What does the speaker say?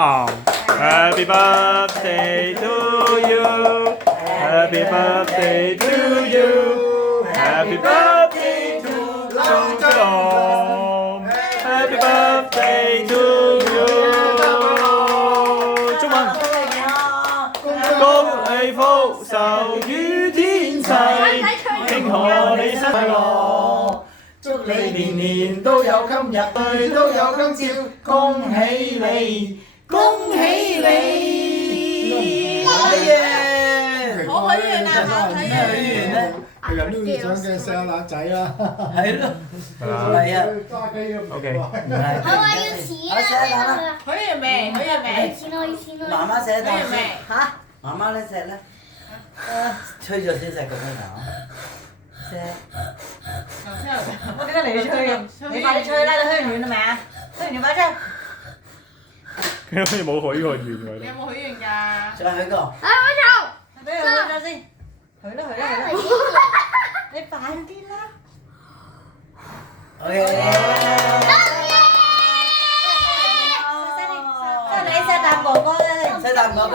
Happy birthday to you. Happy birthday to you. Happy birthday to Long. Happy birthday to you. 祝文，恭喜福壽與天齊，慶賀你生日快樂。祝你年年都有今日，歲都有今朝，恭喜你，恭喜你！好嘢！我許願啦，我許願。其實都要上鏡食下辣仔啦。係咯，係啊。揸機都唔 OK。唔係。我話要錢啊！許願未？許願未？媽媽寫得許願未？嚇？媽媽咧錫咧？吹咗先錫咁樣啊？錫。我點解你要吹嘅？你快啲吹啦！你許完願啦未啊？許完願快啲。佢好似冇許過願喎。你有冇許願㗎？再許個。俾佢許咗先。許啦許啦許啦！你快啲啦！OK。即係你錫啖哥哥咧，錫啖哥哥。